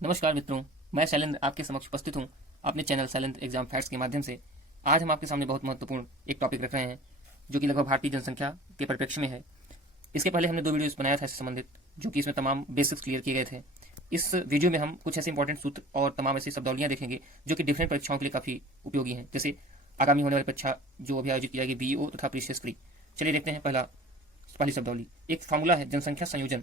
नमस्कार मित्रों, मैं शैलेंद्र आपके समक्ष उपस्थित हूँ अपने चैनल शैलेंद्र एग्जाम फैक्ट्स के माध्यम से। आज हम आपके सामने बहुत महत्वपूर्ण एक टॉपिक रख रहे हैं जो कि लगभग भारतीय जनसंख्या के परिप्रेक्ष्य में है। इसके पहले हमने 2 वीडियोस बनाया था इससे संबंधित, जो कि इसमें तमाम बेसिक्स क्लियर किए गए थे। इस वीडियो में हम कुछ ऐसे इंपॉर्टेंट सूत्र और तमाम ऐसी शब्दावलियाँ देखेंगे जो कि डिफरेंट परीक्षाओं के लिए काफ़ी उपयोगी हैं, जैसे आगामी होने वाली परीक्षा जो अभी आयोजित की जाएगी बीईओ तथा प्रीसीएस प्री। चलिए देखते हैं पहली शब्दावली। एक फार्मूला है जनसंख्या संयोजन।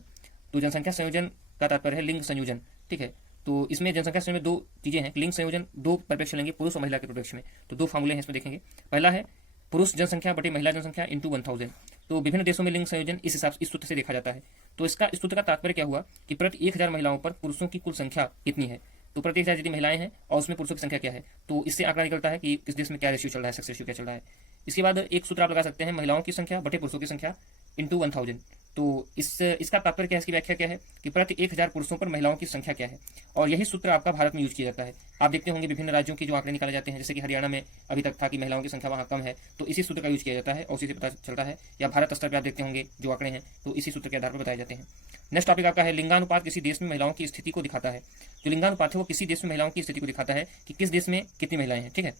तो जनसंख्या संयोजन का तात्पर्य है लिंग संयोजन, ठीक है। तो इसमें जनसंख्या संयोजन में 2 चीजें हैं। लिंग संयोजन 2 परिप्रेक्ष्य लेंगे, पुरुष और महिला के परिप्रेक्ष्य में। तो 2 फार्मूले हैं इसमें देखेंगे। पहला है पुरुष जनसंख्या बटे महिला जनसंख्या इंटू 1000। तो विभिन्न देशों में लिंग संयोजन इस हिसाब से इस सूत्र से देखा जाता है। तो इस सूत्र का तात्पर्य क्या हुआ कि प्रति 1000 महिलाओं पर पुरुषों की कुल संख्या कितनी है। तो प्रति 1000 जितनी महिलाएं हैं और उसमें पुरुषों की संख्या क्या है, तो इससे आंकड़ा निकलता है कि किस देश में क्या रेशियो चल रहा है, सेक्स रेशियो क्या चल रहा है। इसके बाद एक सूत्र आप लगा सकते हैं, महिलाओं की संख्या बटे पुरुषों की संख्या इंटू 1000। तो इसका तात्पर्य क्या है, इसकी व्याख्या क्या है कि प्रति 1000 पुरुषों पर महिलाओं की संख्या क्या है। और यही सूत्र आपका भारत में यूज किया जाता है। आप देखते होंगे विभिन्न राज्यों के जो आंकड़े निकाले जाते हैं, जैसे कि हरियाणा में अभी तक था कि महिलाओं की संख्या वहाँ कम है, तो इसी सूत्र का यूज किया जाता है और उसी से पता चलता है। या भारत स्तर पर आप देखते होंगे जो आंकड़े हैं तो इसी सूत्र के आधार पर बताए जाते हैं। नेक्स्ट टॉपिक आपका है लिंगानुपात किसी देश में महिलाओं की स्थिति को दिखाता है। जो लिंगानुपात है वो किसी देश में महिलाओं की स्थिति को दिखाता है कि किस देश में कितनी महिलाएं हैं, ठीक है।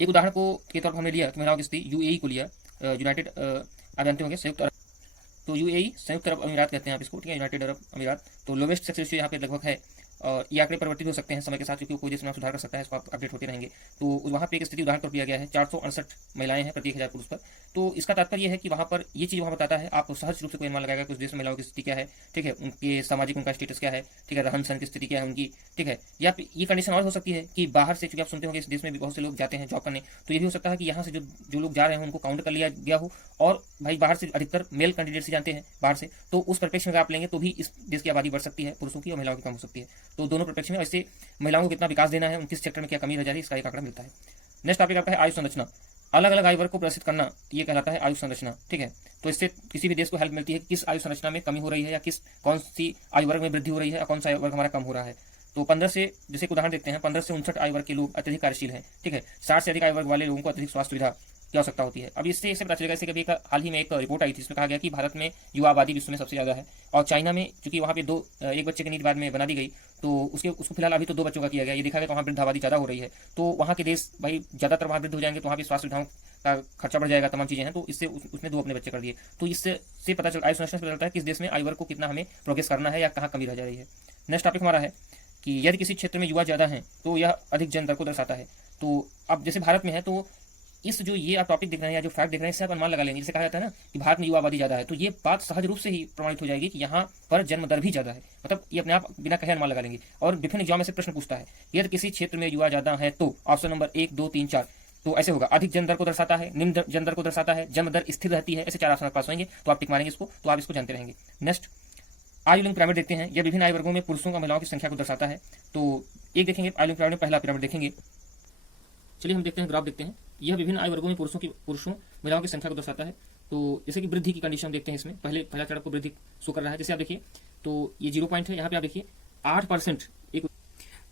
एक उदाहरण के तौर पर हमने लिया कि महिलाओं की स्थिति यूएई को लिया। यूनाइटेड आप जानते होंगे संयुक्त अरब, तो यूएई संयुक्त अरब अमीरात कहते हैं आप इसको, ठीक है, यूनाइटेड अरब अमीरात। तो लोवेस्ट सेक्स रेशियो यहाँ पे लगभग है। और ये आंकड़े परिवर्तित हो सकते हैं समय के साथ, क्योंकि कोई देश में सुधार कर सकता है, इसको आप अपडेट होते रहेंगे। तो वहाँ पे एक स्थिति उदाहरण पर दिया गया है, 468 महिलाएं हैं प्रति 1000 पुरुष पर। तो इसका तात्पर्य यह है कि वहाँ पर ये चीज़ वहाँ बताता है, आप सहज रूप से कोई अनुमान लगाएगा कि उस देश में महिलाओं की स्थिति क्या है, ठीक है, उनके सामाजिक उनका स्टेटस क्या है, ठीक है, रहन सहन की स्थिति क्या है उनकी, ठीक है। या ये कंडीशन और हो सकती है कि बाहर से, क्योंकि आप सुनते होंगे इस देश में भी बहुत से लोग जाते हैं जॉब करने, तो ये भी हो सकता है कि यहाँ से जो लोग जा रहे हैं उनको काउंट कर लिया गया हो। और भाई बाहर से अधिकतर मेल कैंडिडेट से जानते हैं बाहर से, तो उस परिप्रेक्ष्य में आप लेंगे तो भी इस देश की आबादी बढ़ सकती है, पुरुषों की और महिलाओं की कम हो सकती है। तो दोनों परिप्रेक्ष्य में ऐसे महिलाओं को कितना विकास देना है, किस सेक्टर में क्या कमी रह जा रही है, इसका एक आंकड़ा मिलता है। नेक्स्ट टॉपिक आपका है आयु संरचना। अलग अलग आयु वर्ग को प्रदर्शित करना, ये कहलाता है आयु संरचना, ठीक है। तो इससे किसी भी देश को हेल्प मिलती है कि किस आयु संरचना में कमी हो रही है या कौन सी आयु वर्ग में वृद्धि हो रही है और कौन सा आयु वर्ग हमारा कम हो रहा है। तो 15 से, जैसे एक उदाहरण देखते हैं, 15 से 59 आयु वर्ग के लोग अत्यधिक कार्यशील हैं, ठीक है। 60 से अधिक आयु वर्ग वाले लोगों को अत्यधिक स्वास्थ्य सुविधा की आवश्यकता होती है। अब इससे पता चलेगा, इससे कभी हाल ही में एक रिपोर्ट आई थी, इसमें कहा गया कि भारत में युवा आबादी विश्व में सबसे ज़्यादा है। और चाइना में, चूंकि वहाँ पे एक बच्चे की नीति बाद में बना दी गई, तो उसको फिलहाल अभी तो 2 बच्चों का किया गया। ये देखा गया कि वहाँ वृद्ध आबादी ज़्यादा हो रही है, तो वहाँ के देश भाई ज़्यादातर वहाँ वृद्ध हो जाएंगे, तो वहाँ भी स्वास्थ्य सुविधाओं का खर्चा बढ़ जाएगा, तमाम चीज़ें हैं। तो इससे उसने 2 अपने बच्चे कर दिए। तो इससे पता चलता, आयु संरचना से पता चलता है कि इस देश में आयु वर्ग को कितना हमें प्रोग्रेस करना है या कहाँ कमी रह जा रही है। नेक्स्ट टॉपिक हमारा है कि यदि किसी क्षेत्र में युवा ज़्यादा हैं तो यह अधिक जन दर को दर्शाता है। तो अब जैसे भारत में है, तो इस जो ये आप टॉपिक देख रहे हैं या जो फैक्ट देख रहे हैं, इससे आप अनुमान लगा लेंगे। जैसे कहा जाता है ना कि भारत में युवा आबादी ज़्यादा है, तो ये बात सहज रूप से ही प्रमाणित हो जाएगी कि यहाँ पर जन्म दर भी ज़्यादा है। मतलब ये अपने आप बिना कहे अनुमान लगा लेंगे। और डिफरेंट एग्जाम में से प्रश्न पूछता है, यदि किसी क्षेत्र में युवा ज़्यादा है तो ऑप्शन नंबर 1, 2, 3, 4, तो ऐसे होगा। अधिक जन दर को दर्शाता है, निम्न जन दर को दर्शाता है, जन्म दर स्थिर रहती है। ऐसे 4 ऑप्शन पास होंगे, तो आप टिक मारेंगे इसको, तो आप इसको जानते रहेंगे। नेक्स्ट आयु लिंग पिरामिड देखते हैं। यह विभिन्न आयु वर्गों में पुरुषों और महिलाओं की संख्या को दर्शाता है। तो एक देखेंगे आयु लिंग पिरामिड में, पहला पिरामिड देखेंगे। चलिए हम देखते हैं, ग्राफ देखते हैं। यह विभिन्न आयु वर्गों में पुरुषों महिलाओं की संख्या को दर्शाता है। तो जैसे कि वृद्धि की कंडीशन देखते हैं, इसमें पहला चरण को वृद्धि शो कर रहा है। जैसे आप देखिए, तो ये 0 पॉइंट है, यहाँ पे आप देखिए 8% एक।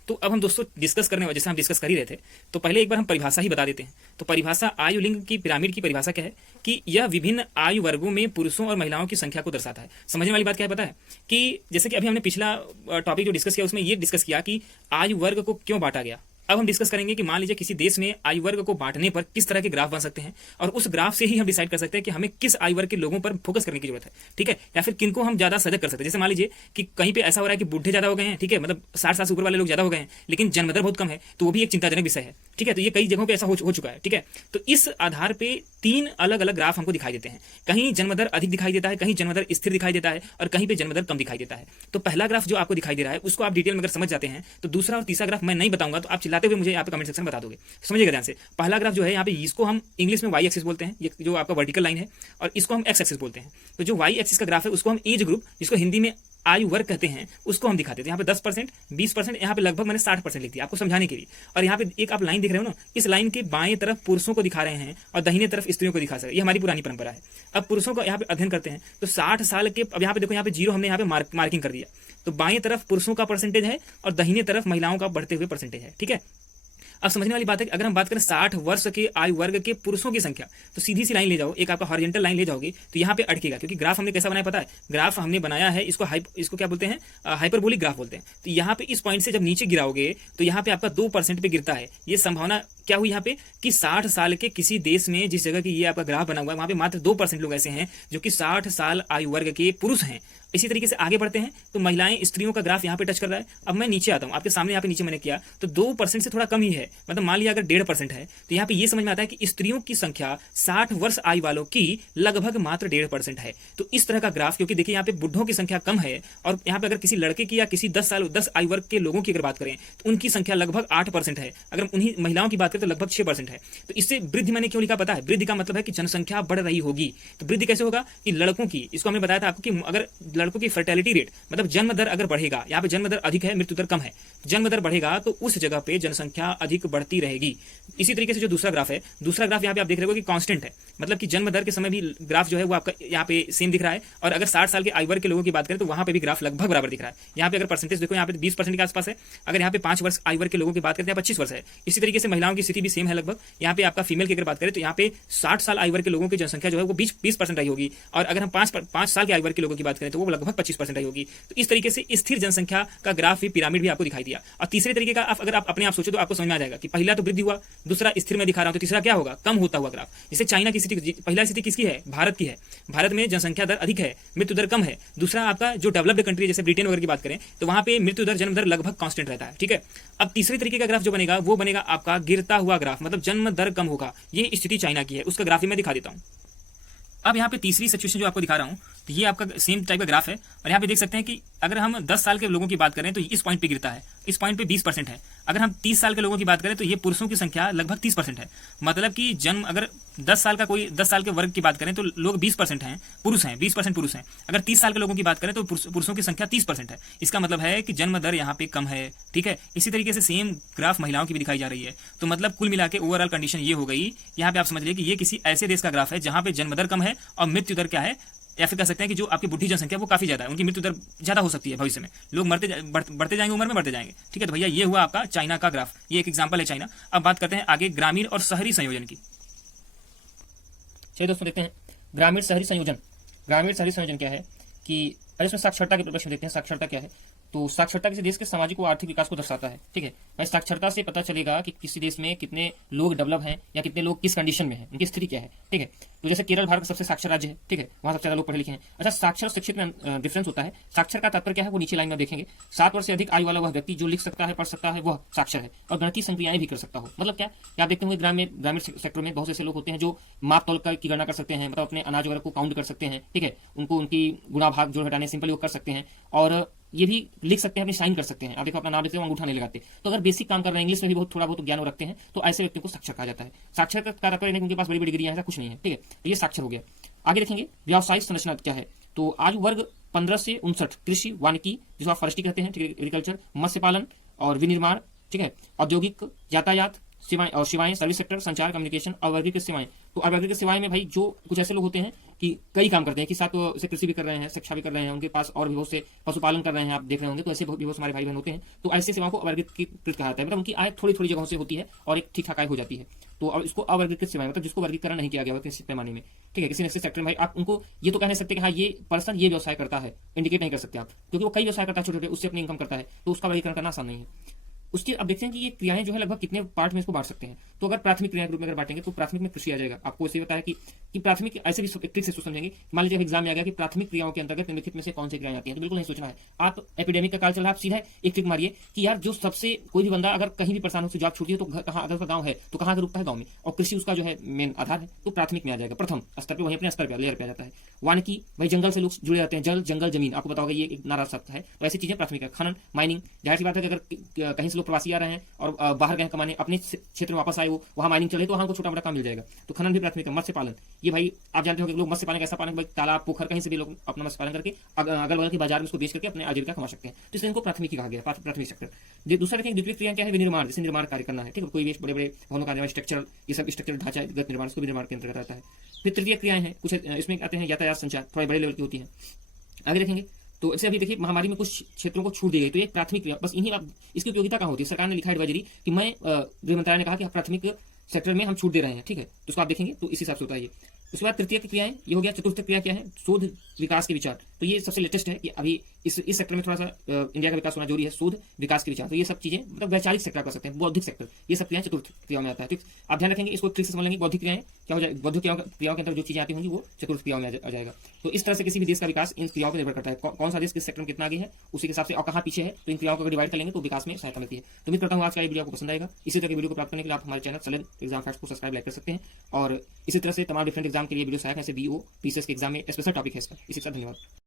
तो अब हम दोस्तों डिस्कस करने वाले, जैसे हम डिस्कस कर ही रहे थे, तो पहले एक बार हम परिभाषा ही बता देते हैं। तो परिभाषा आयु लिंग की पिरामिड की परिभाषा क्या है कि यह विभिन्न आयु वर्गों में पुरुषों और महिलाओं की संख्या को दर्शाता है। समझने वाली बात क्या है पता है कि जैसे कि अभी हमने पिछला टॉपिक जो डिस्कस किया उसमें ये डिस्कस किया कि आयु वर्ग को क्यों बांटा गया। अब हम डिस्कस करेंगे कि मान लीजिए किसी देश में आयु वर्ग को बांटने पर किस तरह के ग्राफ बन सकते हैं, और उस ग्राफ से ही हम डिसाइड कर सकते हैं कि हमें किस आयु वर्ग के लोगों पर फोकस करने की जरूरत है, ठीक है, या फिर किनको हम ज्यादा सजग कर सकते हैं। जैसे मान लीजिए कि कहीं पे ऐसा हो रहा है कि बूढ़े ज्यादा हो गए हैं, ठीक है, मतलब 60 साल से ऊपर वाले लोग ज्यादा हो गए हैं, लेकिन जन्म दर बहुत कम है, तो वो भी एक चिंताजनक विषय है, ठीक है। तो ये कई जगहों पे ऐसा हो चुका है, ठीक है। तो इस आधार पे 3 अलग अलग ग्राफ हमको दिखाई देते हैं। कहीं जन्म दर अधिक दिखाई देता है, कहीं जन्म दर स्थिर दिखाई देता है, और कहीं पे जन्म दर कम दिखाई देता है। तो पहला ग्राफ जो आपको दिखाई दे रहा है उसको आप डिटेल में अगर समझ जाते हैं, तो दूसरा और तीसरा ग्राफ मैं नहीं बताऊंगा, तो आप चिल्लाते हुए मुझे यहाँ पे कमेंट सेक्शन में बता दोगे। समझिएगा ध्यान से। पहला ग्राफ जो है यहाँ पे, इसको हम इंग्लिश में वाई एक्सिस बोलते हैं, ये जो आपका वर्टिकल लाइन है, और इसको हम एक्स एक्सिस बोलते हैं। तो जो वाई एक्सिस का ग्राफ है उसको हम एज ग्रुप, जिसको हिंदी में आयु वर्ग कहते हैं, उसको हम दिखाते थे। यहाँ पे 10%, 20%, यहाँ पे लगभग मैंने 60% लिख दिया आपको समझाने के लिए। और यहाँ पे एक आप लाइन दिख रहे हो ना, इस लाइन के बाएं तरफ पुरुषों को दिखा रहे हैं और दाहिने तरफ स्त्रियों को दिखा सकते हैं। ये हमारी पुरानी परंपरा है। अब पुरुषों का यहाँ पे अध्ययन करते हैं, तो 60 साल के, अब यहाँ पे देखो, यहाँ पे 0 हमने यहाँ पे मार्किंग कर दिया। तो बाएं तरफ पुरुषों का परसेंटेज है और दाहिने तरफ महिलाओं का बढ़ते हुए परसेंटेज है, ठीक है। अब समझने वाली बात है कि अगर हम बात करें 60 वर्ष के आयु वर्ग के पुरुषों की संख्या, तो सीधी सी लाइन ले जाओ, एक आपका हॉरिजॉन्टल लाइन ले जाओगे तो यहाँ पे अटकेगा, क्योंकि ग्राफ हमने कैसा बनाया पता है, ग्राफ हमने बनाया है इसको क्या बोलते हैं, हाइपरबोलिक ग्राफ बोलते हैं। तो यहाँ पे इस पॉइंट से जब नीचे गिराओगे तो यहाँ पे आपका 2% पे गिरता है। ये संभावना क्या हुई यहाँ पे कि 60 साल के किसी देश में जिस जगह की ये आपका ग्राफ बना हुआ है वहां पे मात्र 2% लोग ऐसे हैं जो कि 60 साल आयु वर्ग के पुरुष हैं। इसी तरीके से आगे बढ़ते हैं तो महिलाएं स्त्रियों का ग्राफ यहाँ पे टच कर रहा है। अब मैं नीचे आता हूँ, आपके सामने यहाँ पे नीचे मैंने किया तो 2% से थोड़ा कम ही है, मतलब मान लिया अगर 1.5% है तो यहाँ पे ये समझ में आता है कि स्त्रियों की संख्या 60 वर्ष आयु वालों की लगभग मात्र 1.5% है। तो इस तरह का ग्राफ, क्योंकि देखिए यहाँ पे बुढ़ों की संख्या कम है और यहाँ पे अगर किसी लड़के की या किसी 10 आयु वर्ग के लोगों की अगर बात करें तो उनकी संख्या लगभग 8% है। अगर उन्हीं महिलाओं की बात करें तो लगभग 6% है। तो इससे वृद्धि मैंने क्यों लिखा पता है, वृद्धि का मतलब है कि जनसंख्या बढ़ रही होगी। तो वृद्धि कैसे होगा कि लड़कों की, इसको हमने बताया था आपको कि अगर लड़कों की फर्टिलिटी रेट मतलब जन्म दर अगर बढ़ेगा, यहाँ पे जन्म दर अधिक है मृत्यु दर कम है, जन्म दर बढ़ेगा तो उस जगह पे जनसंख्या अधिक बढ़ती रहेगी। इसी तरीके से जो दूसरा ग्राफ है, दूसरा ग्राफ यहाँ पे आप देख रहे हो कि कांस्टेंट है, मतलब कि जन्म दर के समय भी ग्राफ जो है वो आपका यहाँ पे सेम दिख रहा है। और अगर 60 साल के आयु वर्ग के लोगों की बात करें तो वहां पे भी ग्राफ लगभग बराबर दिख रहा है। यहाँ पे अगर परसेंटेज देखो यहाँ पे 20% के आसपास है। अगर यहाँ पे 5 वर्ष आयु वर्ग के लोगों की बात करते हैं 25 वर्ष है। इसी तरीके से महिलाओं की स्थिति भी सेम है लगभग। यहाँ पे आपका फीमेल की अगर बात करें तो यहाँ पे 60 साल आयु वर्ग के लोगों की जनसंख्या जो है वो 20% रही होगी, और अगर हम 5 साल के आयु वर्ग के लोगों की बात करें तो वो लगभग 25% रही होगी। तो इस तरीके से स्थिर जनसंख्या का ग्राफ भी, पिरामिड भी आपको दिखाई दिया। और तीसरे तरीके का अगर आप अपने आप सोचो तो आपको समझ में आ जाएगा कि पहला तो वृद्धि हुआ, दूसरा स्थिर में दिखा रहा हूं, तो तीसरा क्या होगा, कम होता हुआ ग्राफ। जैसे चाइना की स्थिति, पहला स्थिति किसकी है, भारत की है। भारत में जनसंख्या दर अधिक है, मृत्यु दर कम है। दूसरा आपका जो डेवलप्ड कंट्री जैसे ब्रिटेन वगैरह की बात करें तो वहां पे मृत्यु दर, जन्म दर लगभग कांस्टेंट रहता है। ठीक है, अब तीसरे तरीके का ग्राफ जो बनेगा वो बनेगा आपका गिरता हुआ ग्राफ, मतलब जन्म दर कम होगा। ये स्थिति चाइना की है, उसका ग्राफ ही मैं दिखा देता हूं। अब यहाँ पे तीसरी सिचुएशन जो आपको दिखा रहा हूँ तो ये आपका सेम टाइप का ग्राफ है, और यहाँ पे देख सकते हैं कि अगर हम 10 साल के लोगों की बात करें तो इस पॉइंट पे गिरता है, इस पॉइंट पे 20% है। अगर हम 30 साल के लोगों की बात करें तो ये पुरुषों की संख्या लगभग 30% है। मतलब कि जन्म, अगर 10 साल के वर्ग की बात करें तो लोग 20% हैं, पुरुष हैं, 20% पुरुष हैं। अगर 30 साल के लोगों की बात करें तो पुरुषों की संख्या 30% है। इसका मतलब है कि जन्म दर यहाँ पे कम है। ठीक है, इसी तरीके से सेम ग्राफ महिलाओं की भी दिखाई जा रही है। तो मतलब कुल मिला के ओवरऑल कंडीशन ये हो गई, यहाँ पे आप समझ लीजिए कि ये किसी ऐसे देश का ग्राफ है जहां पे जन्म दर कम है और मृत्यु दर क्या है, या फिर कह सकते हैं कि जो आपकी बुढ़ी जनसंख्या वो काफी ज्यादा है, उनकी मृत्यु दर ज्यादा हो सकती है भविष्य में, लोग बढ़ते जाएंगे, उम्र में बढ़ते जाएंगे। ठीक है, तो भैया ये हुआ आपका चाइना का ग्राफ, ये एक एग्जांपल है चाइना। अब बात करते हैं आगे ग्रामीण और शहरी संयोजन की। चलिए दोस्तों देखते हैं ग्रामीण शहरी संयोजन। ग्रामीण शहरी संयोजन क्या है कि इसमें साक्षरता के प्रश्न देखते हैं। साक्षरता क्या है, तो साक्षरता किसी देश के सामाजिक और आर्थिक विकास को दर्शाता है। ठीक है, भाई साक्षरता से पता चलेगा कि किसी देश में कितने लोग डेवलप हैं या कितने लोग किस कंडीशन में हैं, उनकी स्थिति क्या है। ठीक है, तो जैसे केरल भारत का सबसे साक्षर राज्य है। ठीक है, वहां सबसे ज्यादा लोग पढ़े लिखे हैं। अच्छा, साक्षर और शिक्षित में डिफरेंस होता है। साक्षर का तात्पर्य क्या है वो नीचे लाइन में देखेंगे। 7 वर्ष से अधिक आयु वाला वह व्यक्ति जो लिख सकता है, पढ़ सकता है, वह साक्षर है और गणितीय संक्रियाएं भी कर सकता हो। मतलब क्या, आप देखते होंगे ग्रामीण सेक्टर में बहुत से ऐसे लोग होते हैं जो माप तौल की गणना कर सकते हैं, मतलब अपने अनाज वगैरह को काउंट कर सकते हैं। ठीक है, उनको उनकी गुणा भाग जोड़ घटाने सिंपली वो कर सकते हैं, और ये भी लिख सकते हैं, अपनी साइन कर सकते हैं। आप देखो अपना नाम लिखते हैं, अंगूठा नहीं लगाते। तो अगर बेसिक काम कर रहे हैं, इंग्लिश में भी बहुत थोड़ा बहुत ज्ञान रखते हैं, तो ऐसे व्यक्ति को साक्षर कहा जाता है। साक्षर का तात्पर्य नहीं कि उनके पास बड़ी बड़ी डिग्रियां हैं, ऐसा कुछ नहीं है। ठीक है, तो ये साक्षर हो गया। आगे देखेंगे व्यावसायिक संरचना क्या है, तो आयु वर्ग 15 से 59 कृषि, वानिकी जिसको आप फॉरेस्ट्री कहते हैं, ठीक है, एग्रीकल्चर, मत्स्य पालन और विनिर्माण। ठीक है, औद्योगिक, यातायात सेवाएं और सेवाएं, सर्विस सेक्टर, संचार, कम्युनिकेशन, अवर्गीकृत सेवाएं। तो अवर्गीकृत सेवाएं में भाई जो कुछ ऐसे लोग होते हैं कि कई काम करते हैं, कि साथ से कृषि भी कर रहे हैं, शिक्षा भी कर रहे हैं, उनके पास और भी बहुत से पशुपालन कर रहे हैं, आप देख रहे होंगे। तो ऐसे भी बहुत हमारे भाई बहन होते हैं। तो ऐसी सेवाओं को अवर्गीकृत कहा जाता है, मतलब उनकी आय थोड़ी थोड़ी जगहों से होती है और एक ठीक ठाक आय हो जाती है। तो अब इसको अवर्गीकृत सेवाएं, मतलब जिसको वर्गीकरण नहीं किया गया किसी पैमाने में। ठीक है, किसी न किसी सेक्टर में भाई आप उनको ये तो कह नहीं सकते कि हाँ ये पर्सन ये व्यवसाय करता है, इंडिकेट नहीं कर सकते आप, क्योंकि वो कई व्यवसाय करता है छोटे छोटे, उससे अपनी इनकम करता है, तो उसका वर्गीकरण करना आसान नहीं है। उसकी अब देखते हैं कि ये क्रियाएं जो है लगभग कितने पार्ट में इसको बांट सकते हैं। तो अगर प्राथमिक क्रिया के रूप में अगर बांटेंगे तो प्राथमिक में कृषि आ जाएगा। आपको ऐसे बताया कि प्राथमिक, ऐसे भी ट्रिक से समझेंगे। मान लीजिए एग्जाम में आ गया कि प्राथमिक क्रियाओं के अंतर्गत निम्नलिखित में से कौन सी क्रियाएं आती हैं, तो बिल्कुल नहीं सोचना है। आप एपिडेमिक का काल चल रहा है, आप सीधा एक ट्रिक मारिए कि यार जो सबसे कोई भी बंदा अगर कहीं भी परेशान हो, जॉब छूटी है, तो कहाँ, अगर उसका गाँव है तो कहाँ रुकता है, गाँव में, और कृषि उसका जो है मेन आधार है, तो प्राथमिक में आ जाएगा प्रथम स्तर पर, वहीं अपने स्तर पर लेयर पे आ जाता है। वानिकी, भाई जंगल से लोग जुड़े रहते हैं, जल, जंगल, जमीन, आपको बताओगे ये एक नारा शब्द है, तो ऐसी चीजें प्राथमिक है। खनन, माइनिंग, जाहिर सी बात है कि अगर कहीं से लोग प्रवासी आ रहे हैं और बाहर गए कमाने, अपने क्षेत्र में वापस आए, वो वहां माइनिंग चले, तो वहां को छोटा मोटा काम मिल जाएगा। तो खनन भी प्राथमिक है। मत्स्य पालन, ये भाई आप जानते हो कि लोग मत्स्य पालन कैसा पालन, तालाब, पोखर, कहीं से भी लोग अपना मत्स्य पालन करके अगल बगल के बाजार में उसको बेच करके अपने आजीविका कमा सकते हैं। तो इसलिए इनको प्राथमिक कहा गया, प्राथमिक सेक्टर। दूसरा देखिए द्वितीय क्रिया क्या है, विनिर्माण, जैसे निर्माण कार्य करना है। ठीक है, कोई भी बड़े बड़े भवनों का स्ट्रक्चर, ये सब स्ट्रक्चर ढांचागत निर्माण, इसको निर्माण के अंतर्गत आता है। फिर तृतीय क्रियाएं हैं कुछ, इसमें आते हैं यातायात, संचार, थोड़े बड़े लेवल की होती है। आगे देखेंगे तो इससे अभी देखिए महामारी में कुछ क्षेत्रों को छूट दी गई, तो ये प्राथमिक क्रिया, बस इन्हीं अब इसकी उपयोगिता कहाँ होती है? सरकार ने लिखा एडवाइजरी कि मैं गृह मंत्रालय ने कहा कि प्राथमिक सेक्टर में हम छूट दे रहे हैं, ठीक है, तो उसको आप देखेंगे तो इस हिसाब से होता है ये। उसके बाद तृतीय की क्रियाएं ये हो गया। चतुर्थ क्रिया क्या है? शोध विकास के विचार। तो ये सबसे लेटेस्ट है कि अभी इस सेक्टर में थोड़ा सा इंडिया का विकास होना जरूरी है, शोध विकास के विचार। तो ये सब चीजें मतलब वैचारिक सेक्टर कर सकते हैं, बौद्धिक सेक्टर, ये सब क्रियाएं चतुर्थ क्रियाओं में आता है। तो आप ध्यान रखेंगे, इसको ठीक से समझ लेंगे। बौद्धिक क्रियाएं क्या हो जाए, बौद्धिक क्रियाओं के अंदर जो चीजें आती होंगी वो चतुर्थ क्रियाओं में आ जाएगा। तो इस तरह से किसी भी देश का विकास इन क्रियाओं पर निर्भर करता है, कौन सा देश किस सेक्टर में कितना आगे है उसी के हिसाब से, और कहाँ पीछे है, तो इन क्रियाओं को डिवाइड कर लेंगे तो विकास में सहायता मिलती है। तो उम्मीद करता हूँ आज का ये वीडियो आपको पसंद आएगा। इसी तरह की वीडियो को प्राप्त करने के लिए आप हमारे चैनल सैलेंथ एग्जाम फैक्ट्स को सब्सक्राइब लाइक कर सकते हैं, और इसी तरह से तमाम डिफरेंट एग्जाम के लिए वीडियो सहायक है, जैसे बीओ पीसीएस के एग्जाम में स्पेशल टॉपिक है इसका। इसी के साथ धन्यवाद।